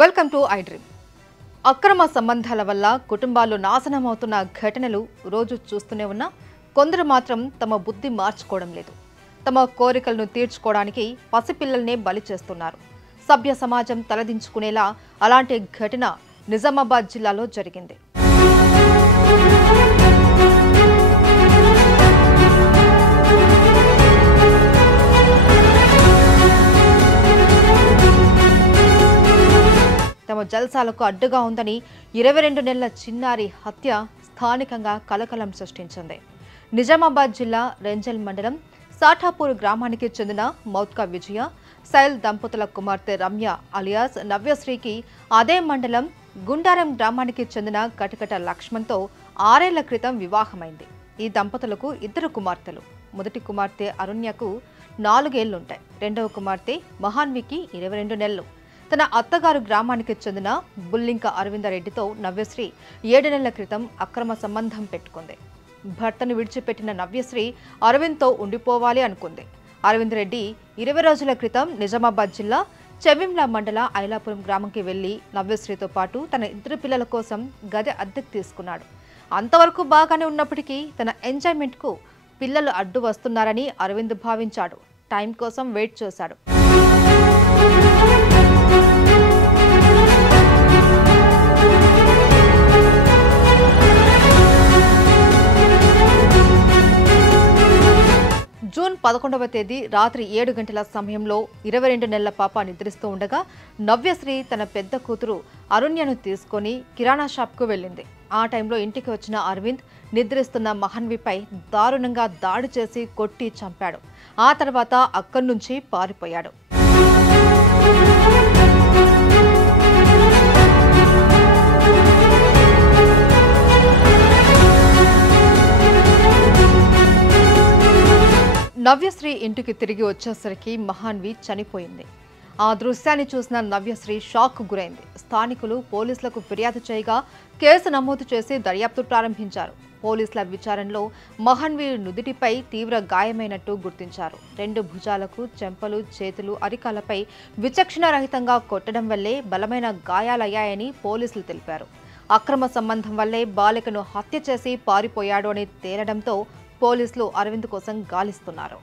Welcome to I dream. అక్రమ సంబంధాల వల్ల కుటుంబాలు నాశనమవుతున్న ఘటనలు రోజు చూస్తూనే ఉన్నా కొందరు మాత్రం తమ బుద్ధి మార్చుకోవడం లేదు. తమ కోరికలను తీర్చుకోవడానికి పసిపిల్లల్నే బలి చేస్తున్నారు. సభ్య సమాజం తలదించుకునేలా అలాంటి ఘటన నిజామాబాద్ జిల్లాలో జరిగింది. తమ జల్సాలకు అడ్డుగా ఉందని 22 నెలల చిన్నారి హత్య స్థానికంగా కలకలం సృష్టించింది. నిజామాబాద్ జిల్లా రెంజల్ మండలం సాఠాపూర్ గ్రామానికి చెందిన మౌత్కా విజయ, సైల్ దంపతుల కుమార్తె రమ్య అలియాస్ నవ్యశ్రీకి అదే మండలం గుండారం గ్రామానికి చెందిన కటకట లక్ష్మణ్తో 6 ఏళ్ల క్రితం వివాహమైంది. ఈ దంపతులకు 2 కుమార్తెలు. మొదటి కుమార్తె అరుణ్యకు 4 ఏళ్లుంటాయి. రెండవ కుమార్తె మహాన్వికి 22 నెలలు. తన అత్తగారు గ్రామానికి చెందిన బుల్లింక అరవిందరెడ్డితో నవ్యశ్రీ 7 నెలల క్రితం అక్రమ సంబంధం పెట్టుకుంది. భర్తను విడిచిపెట్టిన నవ్యశ్రీ అరవింద్తో ఉండిపోవాలి అనుకుంది. అరవింద్ రెడ్డి 20 రోజుల క్రితం నిజామాబాద్ జిల్లా చెవింల మండల ఐలాపురం గ్రామంకి వెళ్లి నవ్యశ్రీతో పాటు తన 2 పిల్లల కోసం గది అద్దెకు తీసుకున్నాడు. అంతవరకు బాగానే ఉన్నప్పటికీ తన ఎంజాయ్మెంట్కు పిల్లలు అడ్డు వస్తున్నారని అరవింద్ భావించాడు. టైం కోసం వెయిట్ చేశాడు. జూన్ 11వ తేదీ రాత్రి 7 గంటల సమయంలో 22 నెలల పాప నిద్రిస్తూ ఉండగా నవ్యశ్రీ తన పెద్ద కూతురు అరుణ్యను తీసుకొని కిరాణా షాప్కు వెళ్ళింది. ఆ టైంలో ఇంటికి వచ్చిన అరవింద్ నిద్రిస్తున్న మహన్విపై దారుణంగా దాడి చేసి కొట్టి చంపాడు. ఆ తర్వాత అక్కడి నుంచి పారిపోయాడు. నవ్యశ్రీ ఇంటికి తిరిగి వచ్చేసరికి మహాన్వి చనిపోయింది. ఆ దృశ్యాన్ని చూసిన నవ్యశ్రీ షాక్ గురైంది. స్థానికులు పోలీసులకు ఫిర్యాదు చేయగా కేసు నమోదు చేసి దర్యాప్తు ప్రారంభించారు. పోలీసుల విచారణలో మహాన్వి నుదిటిపై తీవ్ర గాయమైనట్టు గుర్తించారు. 2 భుజాలకు చెంపలు, చేతులు, అరికాలపై విచక్షణారహితంగా కొట్టడం వల్లే బలమైన గాయాలయ్యాయని పోలీసులు తెలిపారు. అక్రమ సంబంధం వల్లే బాలికను హత్య చేసి పారిపోయాడు అని తేలడంతో పోలీసులు అరవింద్ కోసం గాలిస్తున్నారు.